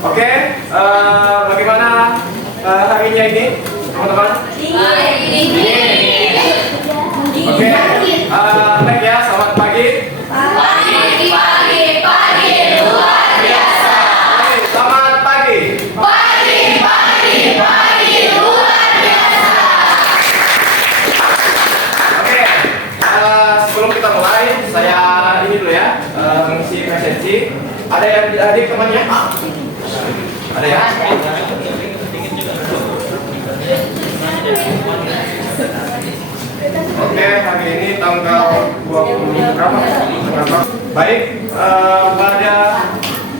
Oke, bagaimana harinya ini, teman-teman? Dingin. Oke, baik ya, selamat pagi. Pagi, luar biasa. Oke, selamat pagi. Pagi, luar biasa. Oke, sebelum kita mulai, saya ini dulu ya, mengisi presensi. Ada yang hadir temannya? Ada ya? Oke, hari ini tanggal 20 berapa? Baik, pada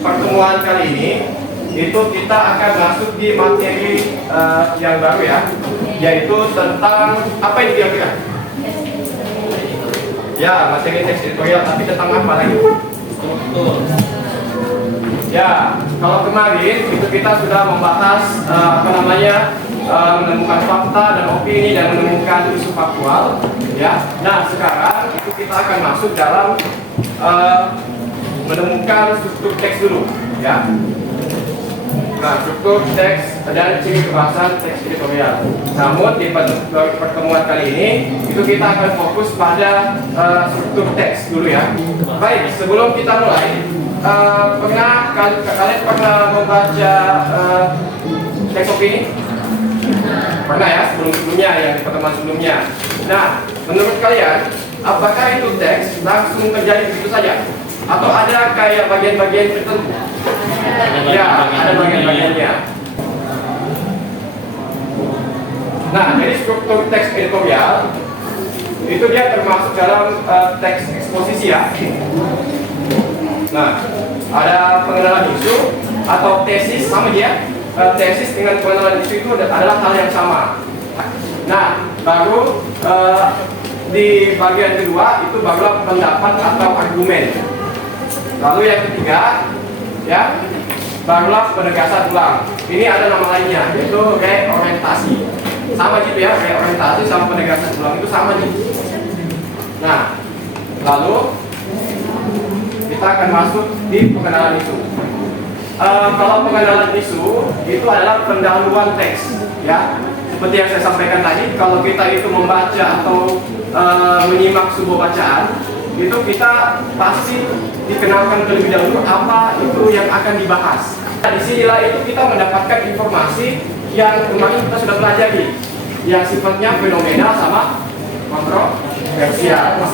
pertemuan kali ini itu kita akan masuk di materi yang baru ya, yaitu tentang apa ini kira-kira? Ya, materi teks editorial, tapi tentang apa lagi? Ya, kalau kemarin itu kita sudah membahas menemukan fakta dan opini dan menemukan isu faktual, ya. Nah, sekarang itu kita akan masuk dalam menemukan struktur teks dulu, ya. Nah, struktur teks dan ciri kebahasan teks editorial. Namun di pertemuan kali ini itu kita akan fokus pada struktur teks dulu ya. Baik, sebelum kita mulai, kalian pernah membaca teks opini? Pernah ya, sebelumnya yang di pertemuan sebelumnya. Nah, menurut kalian, apakah itu teks langsung terjadi begitu saja? Atau ada kayak bagian-bagian tertentu? Ya, ada bagian-bagiannya. Nah, jadi struktur teks editorial itu dia termasuk dalam teks eksposisi ya. Nah, ada pengenalan isu atau tesis sama dia. Tesis dengan pengenalan isu itu adalah hal yang sama. Nah, baru di bagian kedua itu barulah pendapat atau argumen. Lalu yang ketiga, ya, barulah penegasan ulang. Ini ada nama lainnya, yaitu reorientasi. Sama gitu ya, reorientasi sama penegasan ulang itu sama nih. Nah, lalu kita akan masuk di pengenalan isu. Kalau pengenalan isu itu adalah pendahuluan teks, ya. Seperti yang saya sampaikan tadi, kalau kita itu membaca atau menyimak sebuah bacaan, itu kita pasti dikenalkan terlebih dahulu apa itu yang akan dibahas. Nah, disinilah itu kita mendapatkan informasi yang kemarin kita sudah pelajari, yang sifatnya fenomenal sama kontroversial.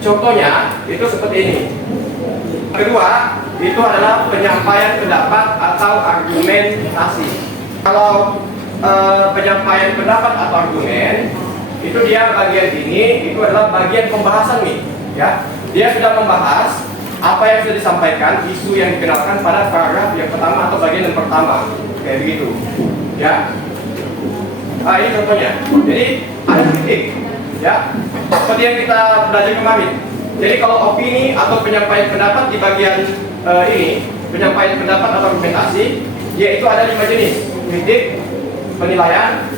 Contohnya itu seperti ini. Kedua, itu adalah penyampaian pendapat atau argumentasi. Kalau penyampaian pendapat atau argumen, itu dia bagian ini, itu adalah bagian pembahasan nih, ya. Dia sudah membahas apa yang sudah disampaikan, isu yang dikenalkan pada paragraf yang pertama atau bagian yang pertama, kayak begitu, ya. Ini contohnya. Jadi ada titik, ya. Seperti yang kita belajar kemarin. Jadi kalau opini atau penyampaian pendapat di bagian ini, penyampaian pendapat atau argumentasi, yaitu ada 5 jenis: kritik, penilaian,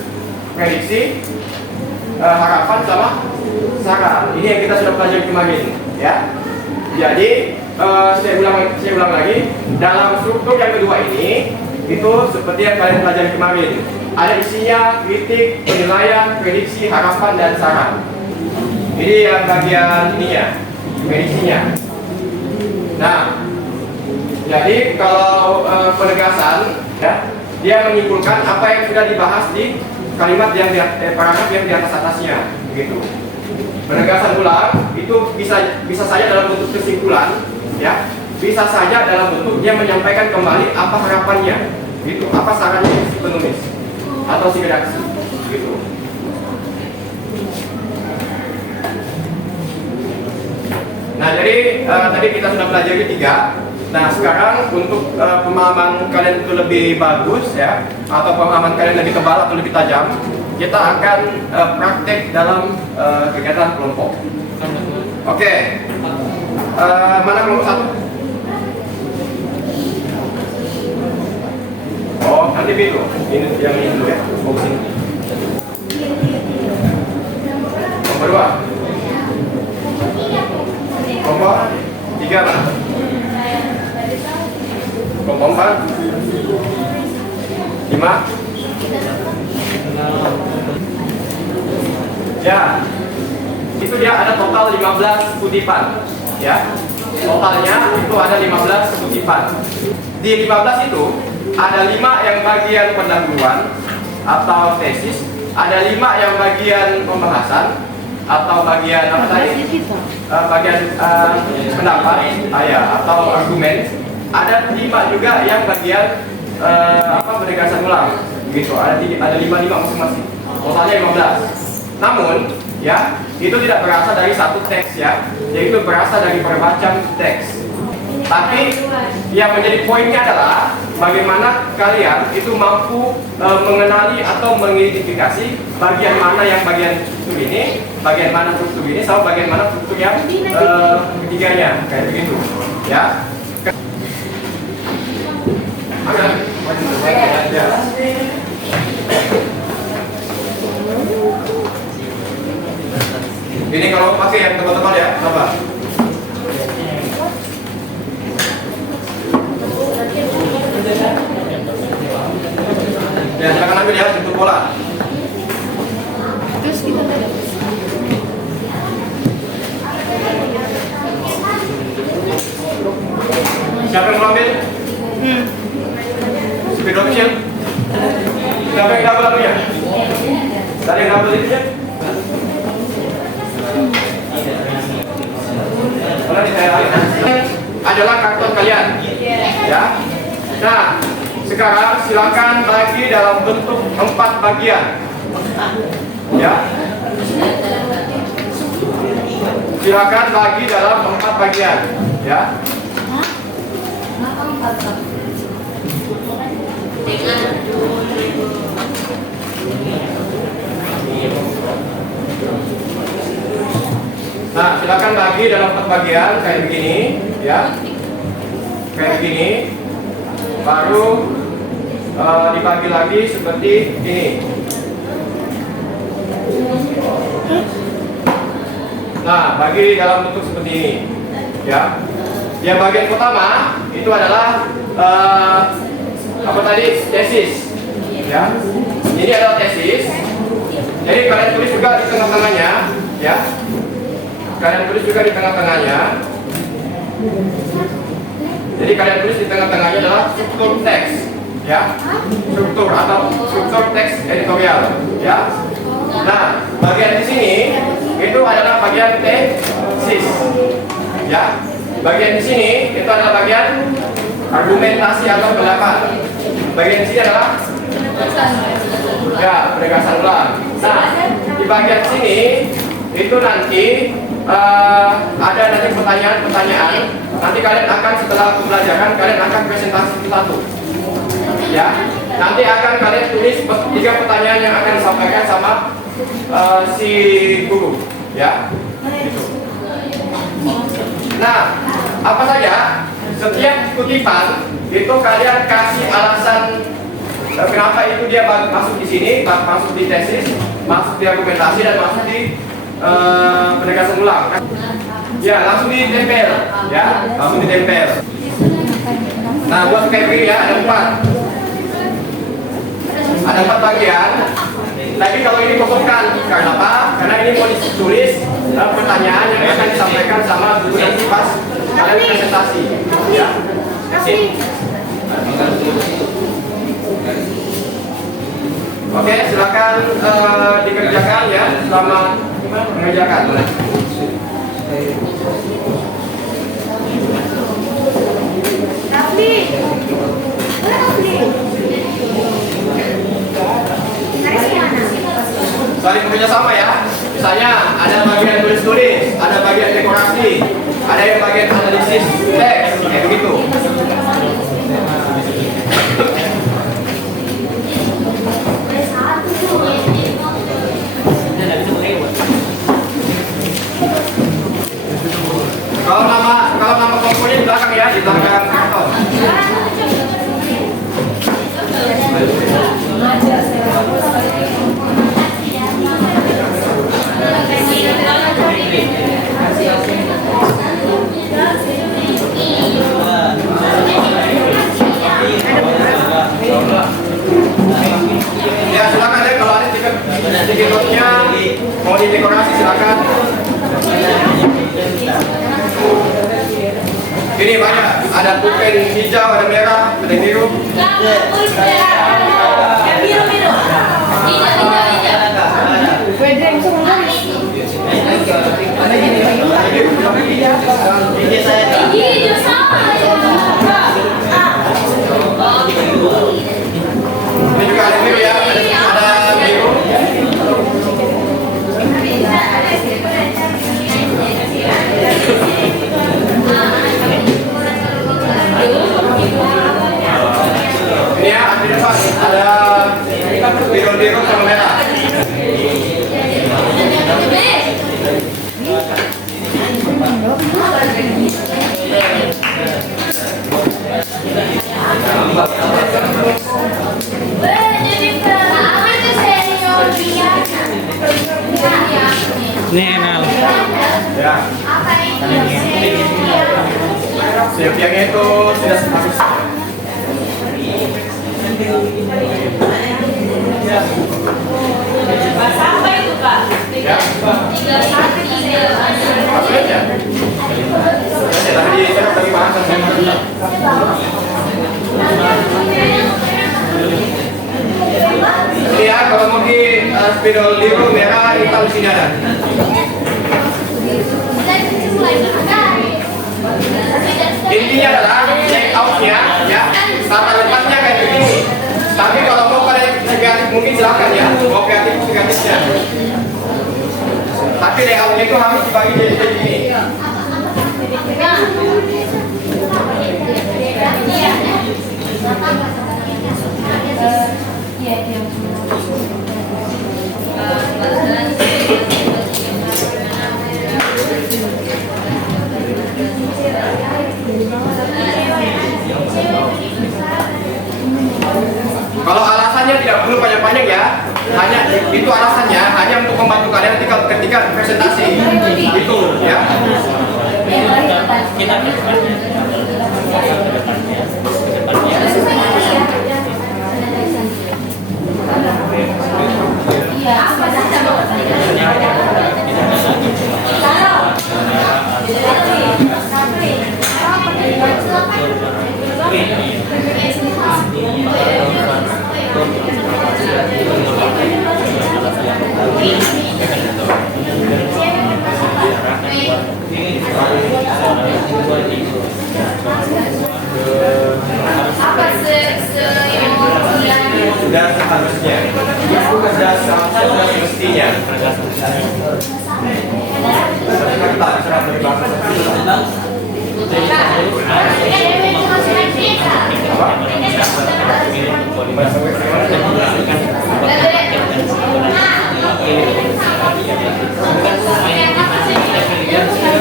prediksi, harapan, sama saran. Ini yang kita sudah pelajari kemarin, ya. Jadi saya ulang lagi, dalam struktur yang kedua ini, itu seperti yang kalian pelajari kemarin. Ada isinya kritik, penilaian, prediksi, harapan, dan saran. Ini yang bagian ininya, prediksinya. Nah, jadi kalau penegasan, ya, dia menyimpulkan apa yang sudah dibahas di kalimat yang paragraf yang di atasnya, begitu. Penegasan ulang itu bisa saja dalam bentuk kesimpulan, ya, bisa saja dalam bentuk dia menyampaikan kembali apa harapannya, gitu, apa sarannya si penulis atau si redaksi, gitu. Nah, jadi tadi kita sudah pelajari 3. Nah, sekarang untuk pemahaman kalian itu lebih bagus ya, atau pemahaman kalian lebih tebal atau lebih tajam, kita akan praktek dalam kegiatan kelompok. Oke. Mana kelompok 1? Oh, nanti biru. Ini yang ini dulu ya, fokus ini. Nomor 2. Nomor 3 mana? Kelompok 4 5. Ya, itu dia ada total 15 kutipan. Ya, totalnya itu ada 15 kutipan. Di 15 itu ada 5 yang bagian pendahuluan atau tesis, ada 5 yang bagian pembahasan atau bagian apa tadi? Bagian pendapat, ya, atau argumen. Ada 5 juga yang bagian penegasan ulang. Begitu. Ada 5 masing-masing. Totalnya 15. Namun, ya, itu tidak berasal dari satu teks, ya, yaitu berasal dari bermacam teks. Tapi yang menjadi poinnya adalah bagaimana kalian itu mampu mengenali atau mengidentifikasi bagian mana yang bagian struktur ini, bagian mana struktur ini, sama bagian mana struktur yang ketiganya, kayak begitu, ya. Ini kalau pakai yang tebal-tebal ya, apa? Ya, silakan ambil ya, bentuk bola. Terus kita Siapa yang mau ambil? Speed option. Siapa yang double anunya? Tadi yang double itu ya? Adalah karton kalian, ya. Nah, sekarang silakan bagi dalam bentuk 4 bagian, ya. Silakan bagi dalam 4 bagian, ya. Nah, silakan bagi dalam 4 bagian kayak begini, ya, kayak begini. Baru dibagi lagi seperti ini. Nah, bagi dalam bentuk seperti ini, ya. Yang bagian pertama itu adalah apa tadi, tesis, ya. Ini adalah tesis. Jadi kalian tulis juga di tengah-tengahnya, ya. Kalian tulis juga di tengah-tengahnya. Jadi kalian tulis di tengah-tengahnya adalah struktur teks, ya. Struktur atau struktur teks editorial, ya. Nah, bagian di sini itu adalah bagian tesis, ya. Bagian di sini itu adalah bagian argumentasi atau pendapat. Bagian di sini adalah ya penegasan ulang. Nah, di bagian sini itu nanti ada nanti pertanyaan-pertanyaan. Nanti kalian akan setelah pembelajaran kalian akan presentasi satu, ya. Nanti akan kalian tulis 3 pertanyaan yang akan disampaikan sama si guru, ya. Gitu. Nah, apa saja setiap kutipan itu kalian kasih alasan kenapa itu dia masuk di sini, masuk di tesis, masuk di argumentasi dan masuk di penegasan ulang. Ya, langsung ditempel, ya, langsung ditempel. Nah, buat kayak begini ya, ada 4 bagian. Tapi kalau ini kosongkan, karena apa? Karena ini mau ditulis pertanyaan yang akan disampaikan sama guru nanti pas kalian presentasi. Ya. Oke, silakan dikerjakan ya, selamat mengerjakan. Saling bekerja sama ya. Misalnya ada bagian tulis-tulis, ada bagian dekorasi, ada yang bagian analisis teks, kayak begitu. Kalau nama komponen di belakang ya, di belakang karton. ingin dekorasi silakan. Ini banyak, ada pulpen hijau, ada merah, ada biru. Ini juga ada biru ya, ada biru. Ini ya, ada biru-biru sama merah. Ini enak. Ya. Siap-siapnya itu sudah habis. Apa itu Kak? Ya. Maksudnya? Ya, tadi saya bagi bahasan saya. Ini ya, kalau mau di spidol biru, merah, hitam di sini ada. Intinya adalah check out-nya, ya, tata letaknya kayak begini. Tapi kalau mau pada yang kreatif mungkin silakan ya, mau kreatifnya. Tapi layout-nya itu harus dibagi jadi begini. Kalau alasannya tidak perlu panjang-panjang ya, hanya itu alasannya hanya untuk membantu kalian ketika presentasi itu ya. Kita ke depannya. Sudah seharusnya, sudah semestinya. Apa tadi ada 3 jenis itu?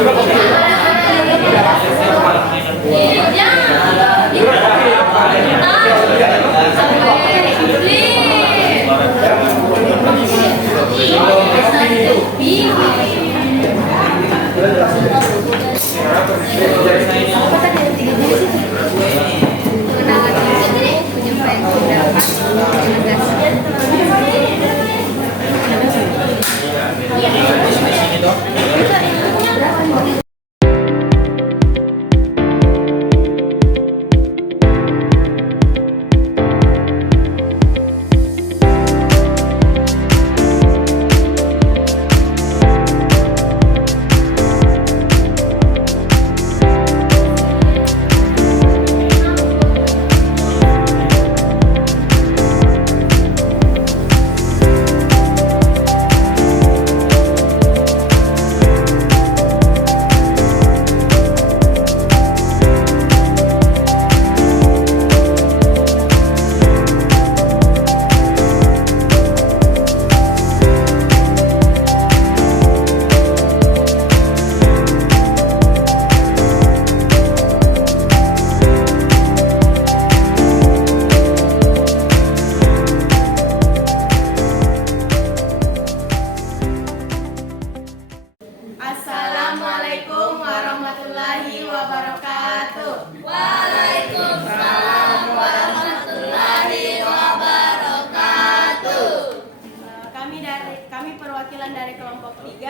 Kenangan penyampaian pendapat.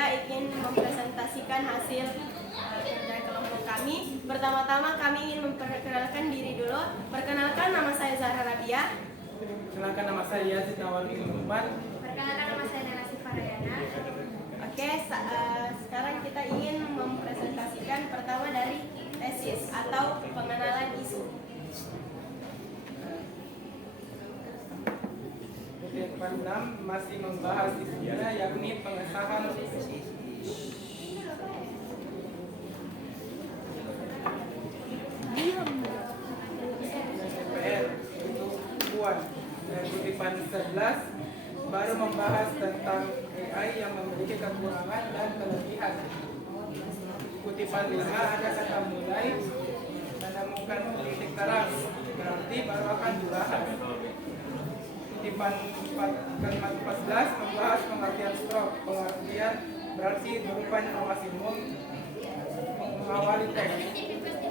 ingin mempresentasikan hasil kerja kelompok kami. Pertama-tama kami ingin memperkenalkan diri dulu. Perkenalkan, nama saya Zahra Rabia. Perkenalkan, nama saya Yazid Nawaludin Lukman. Perkenalkan, nama saya Nana Sifarayana. Oke, sekarang kita ingin mempresentasikan pertama dari tesis atau pengenalan isu. Kutipan 6 masih membahas isunya, yakni pengesahan DPR untuk Puan. Dan kutipan 11 baru membahas tentang AI yang memiliki kekurangan dan kelebihan. Kutipan 5 ada kata mulai menemukan titik terang, berarti baru akan dibahas. Kutipan kalimat 14 membahas pengertian stroke. Pengertian berarti berupa informasi umum mengawali teks. Kutipan 12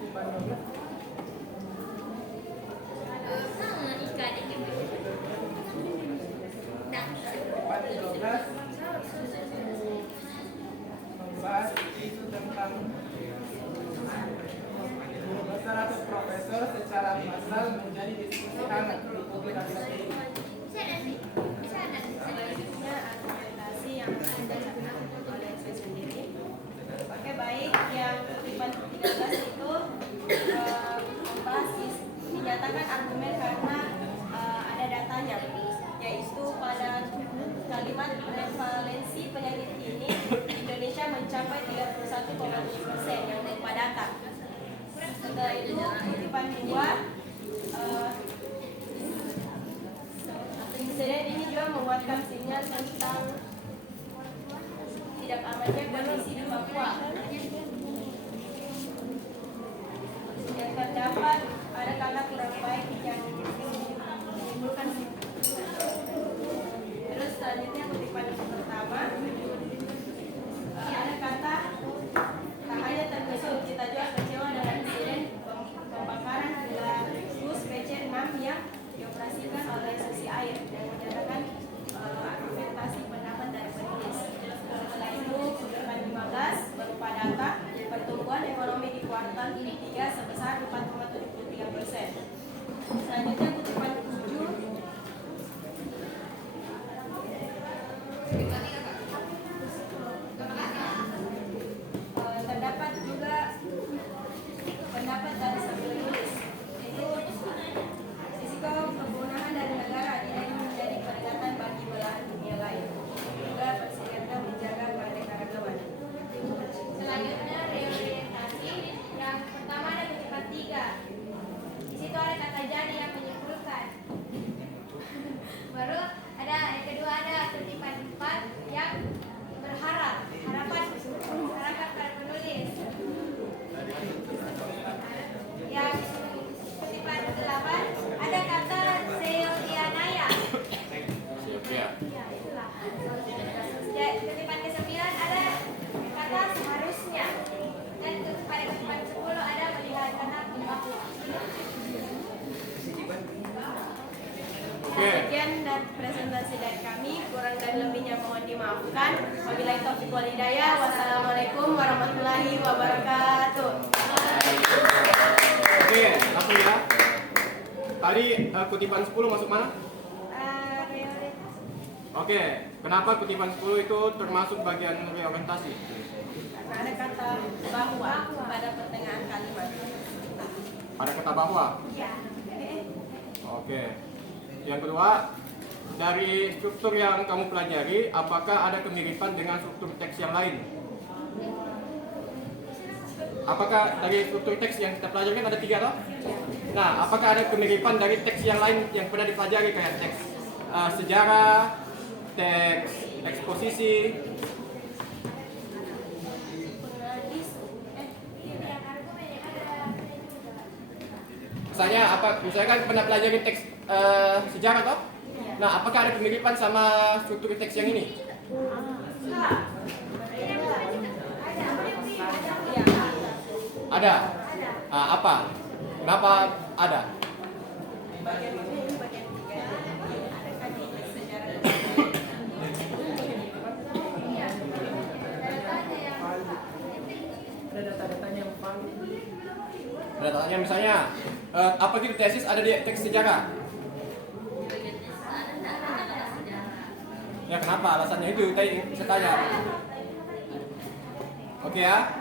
kutipan 12 membahas isu tentang besar atau profesor secara massal menjadi diskusi hangat di publik akademik. Selanjutnya argumentasi yang akan dilakukan oleh saya sendiri. Oke, baik, yang kutipan 13 itu membahas dinyatakan argumen karena ada datanya, yaitu pada kalimat prevalensi penyakit ini Indonesia mencapai 31,7% yang berupa data. Setelah itu kutipan 2 insiden ini juga menguatkan sinyal tentang tidak amannya kondisi di Papua. Yang terdapat ada kata kurang baik yang menimbulkan. Terus selanjutnya kutipan pertama ada kata tak hanya terkejut, kita juga kecewa dengan insiden pembakaran villa bus PC6 yang dioperasikan oleh Susi Air dan menyatakan argumentasi pendapat dari penulis. Setelah itu kutipan 15 berupa data pertumbuhan ekonomi di kuartal 3 sebesar 4,73%. Selanjutnya kutipan 7 terdapat juga pendapat dari sang penulis, yaitu risiko penggunaan dari negara tidak menjadi peringatan bagi belahan dunia lain, juga bersinergi menjaga keanekaragaman. Selanjutnya reorientasi. Yang pertama ada kutipan 3. Di situ ada kata jadi yang menyimpulkan. Baru ada yang kedua ada kutipan 4 yang berharap, harapan para penulis. Yang kutipan 8 ada kata seotianaya. Ya, itulah. Kutipan ke-9 ada kata seharusnya. Dan pada kutipan 10 ada melihat kata bahwa. Sekian dan presentasi dari kami, kurang dan lebihnya mohon dimaafkan. Wabillahi taufiq wal hidayah. Wassalamualaikum warahmatullahi wabarakatuh. Oke, langsung ya. Tadi kutipan 10 masuk mana? Reorientasi. Oke, kenapa kutipan 10 itu termasuk bagian reorientasi? Karena ada kata bahwa pada pertengahan kalimat. Ada kata bahwa. Ya. Oke. Yang kedua, dari struktur yang kamu pelajari, apakah ada kemiripan dengan struktur teks yang lain? Apakah dari struktur teks yang kita pelajari kan ada 3 toh? Nah, apakah ada kemiripan dari teks yang lain yang pernah dipelajari kayak teks sejarah, teks eksposisi? Misalnya apa? Misalnya kan pernah pelajari teks sejarah toh? Nah, apakah ada kemiripan sama struktur teks yang ini? Ada. Apa? Kenapa ada? Bagian ini bagian 3. Ada tanya misalnya, apa gitu tesis ada di teks sejarah? Ya kenapa? Alasannya itu tadi saya tanya. Oke ya.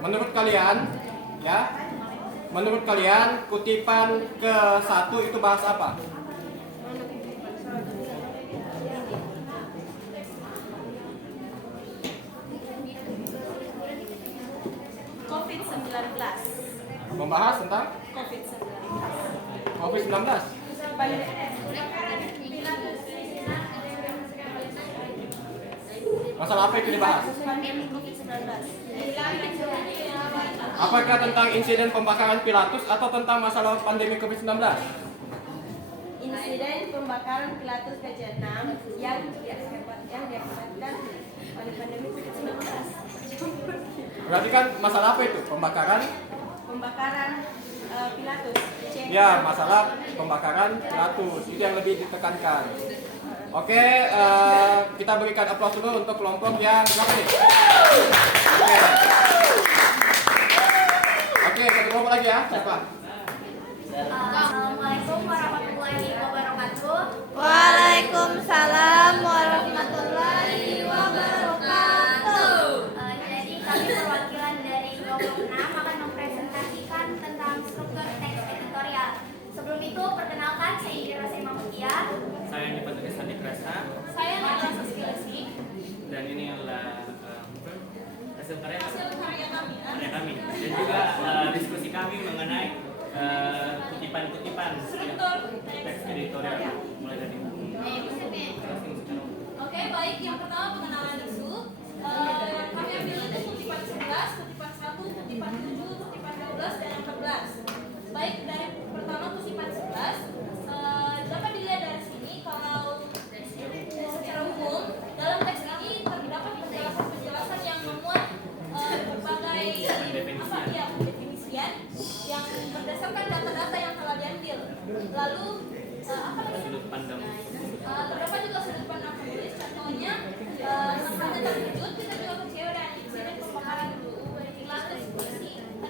Menurut kalian, ya, menurut kalian kutipan ke-1 itu bahas apa? COVID-19. Membahas tentang COVID-19. COVID-19. Masalah apa itu dibahas? Pandemi COVID-19. Apakah tentang insiden pembakaran Pilatus atau tentang masalah pandemi COVID-19? Insiden pembakaran Pilatus ke-6 yang diakibatkan oleh pandemi COVID-19. Berarti kan masalah apa itu? Pembakaran? Pembakaran Pilatus. Ya, masalah pembakaran Pilatus. Itu yang lebih ditekankan. Oke, kita berikan aplaus dulu untuk kelompok yang berapa nih? Oke, satu kelompok lagi ya. Siapa? Assalamualaikum warahmatullahi wabarakatuh. Waalaikumsalam warahmatullahi wabarakatuh. Jadi kami perwakilan dari kelompok 6 akan mempresentasikan tentang struktur teks editorial. Sebelum itu perkenalkan saya Indira Semamutia. Saya Dipetugas Sandi Krasa Saya Nara Saskilasi. dan ini adalah hasil karya kami. kami dan juga diskusi kami mengenai kutipan-kutipan teks editorial mulai dari Oke, baik. Yang pertama pengenalan isu. Kami ambil itu kutipan 11, kutipan 1, kutipan 7, kutipan 12, dan 14. Baik, dari pertama kutipan 11, dapat dilihat dari sini kalau secara umum dalam teks ini terdapat penjelasan-penjelasan yang memuat berbagai pendefinisian yang berdasarkan data-data yang telah diambil. Lalu apa lagi? sudut pandang. Terdapat juga sudut pandang penulis. Contohnya, hanya terkejut kita juga kecewa dan insiden pembakaran Pilatus puisi 6.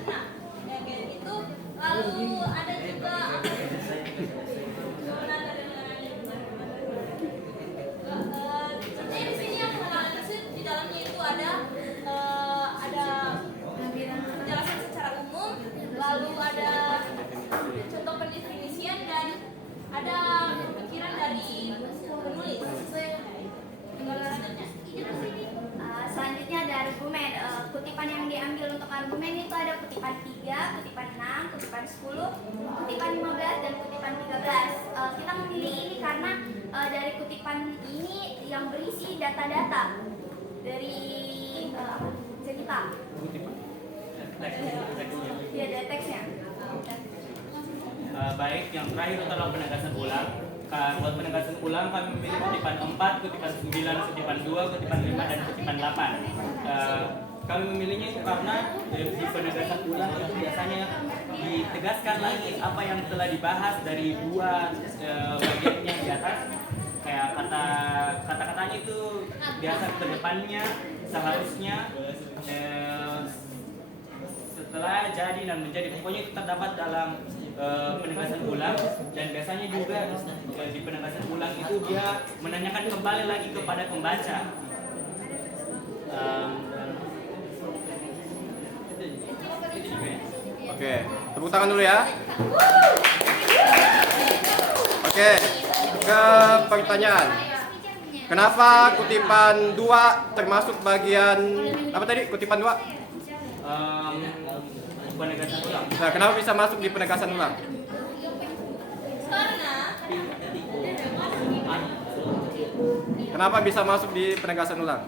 Ya kayak gitu. Lalu ada juga contohnya di sini yang pengenalan isu di dalamnya itu ada penjelasan secara umum, lalu ada contoh pendefinisian dan ada pemikiran dari penulis. Selanjutnya ada argumen. Kutipan yang diambil untuk argumen itu ada kutipan 3, kutipan 6, kutipan 10, kutipan 15, dan kutipan 13. Kita memilih ini karena dari kutipan ini yang berisi data-data dari cerita. Ya, ada teksnya. Baik, yang terakhir adalah penegasan ulang. Buat penegasan ulang kami memilih kutipan 4, kutipan 9, kutipan 2, kutipan 5, dan kutipan 8. Kami memilihnya itu karena di penegasan ulang itu biasanya ditegaskan lagi apa yang telah dibahas dari dua bagian yang di atas. Kayak kata-katanya itu biasa ke depannya seharusnya setelah jadi dan menjadi, pokoknya itu terdapat dalam penegasan ulang. Dan biasanya juga di penegasan ulang itu dia menanyakan kembali lagi kepada pembaca. Oke, tepuk tangan dulu ya. Oke, ke pertanyaan. Kenapa kutipan 2 termasuk bagian apa tadi? Kutipan 2? Penegasan ulang. Nah, kenapa bisa masuk di penegasan ulang? Kenapa bisa masuk di penegasan ulang?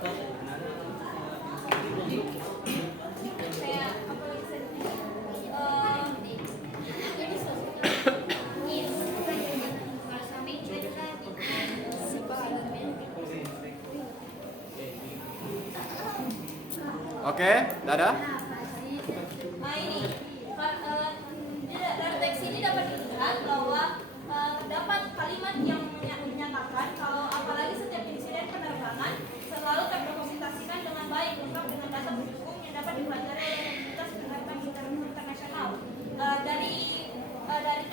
Oke, dadah. Nah ini, dari teks ini dapat dilihat bahwa terdapat kalimat yang menyatakan kalau apalagi setiap insiden penerbangan selalu terdokumentasikan dengan baik lengkap dengan data pendukung yang dapat dipelajari oleh komunitas pendatang internasional. Dari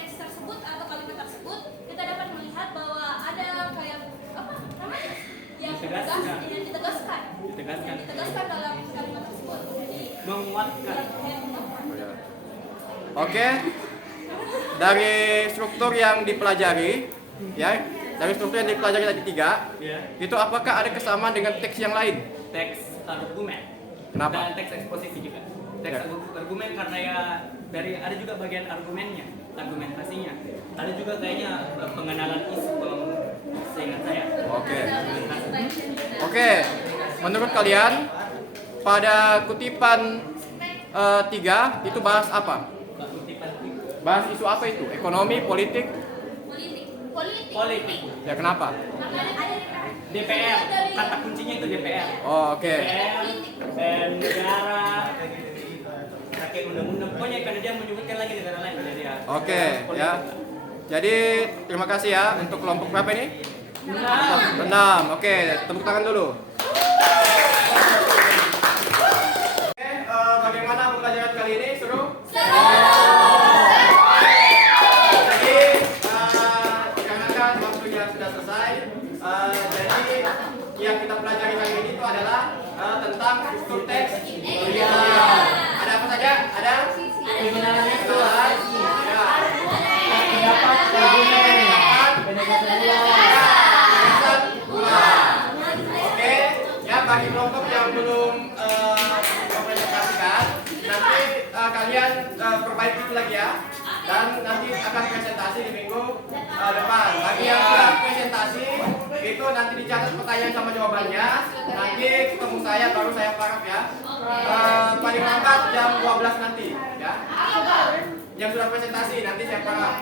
teks tersebut atau kalimat tersebut kita dapat melihat bahwa ada kayak apa namanya yang ditegaskan dalam kalimat tersebut. Jadi Menguatkan. Oke. Dari struktur yang dipelajari, ya, dari struktur yang dipelajari tadi 3, Ya. itu apakah ada kesamaan dengan teks yang lain? Teks argumen. Kenapa? Dan teks eksposisi juga. Teks Ya. argumen karena ya ada juga bagian argumennya, argumentasinya. Ada juga kayaknya pengenalan isu seingat saya. Oke. Oke. Menurut kalian pada kutipan 3 itu bahas apa? Kutipan Bahas isu apa itu? Ekonomi, politik? politik. Ya kenapa? DPR, kata kuncinya itu DPR. Oh, oke. DPR, negara, pakai undang-undang. Pokoknya karena dia menyebutkan lagi negara lain. Jadi ya. Oke, politik. ya. Jadi terima kasih ya untuk kelompok berapa ini? 6. 6. Oke, tepuk tangan dulu. Oke, bagaimana pembelajaran kali ini? Seru? Jadi, dikarenakan waktunya sudah selesai, jadi yang kita pelajari hari ini itu adalah tentang struktur teks. Ada apa saja? Ada? Pengenalan isu. Ya. Pendapat, argumen, penjelasan ulang. Oke, ya bagi kelompok yang belum mempresentasikan, nanti kalian perbaiki itu lagi ya, dan nanti akan presentasi di minggu depan. Bagi yang sudah presentasi, itu nanti dicatat pertanyaan sama jawabannya. Nanti ketemu saya, baru saya paraf ya. Paling lambat jam 12 nanti ya. Yang sudah presentasi nanti saya paraf.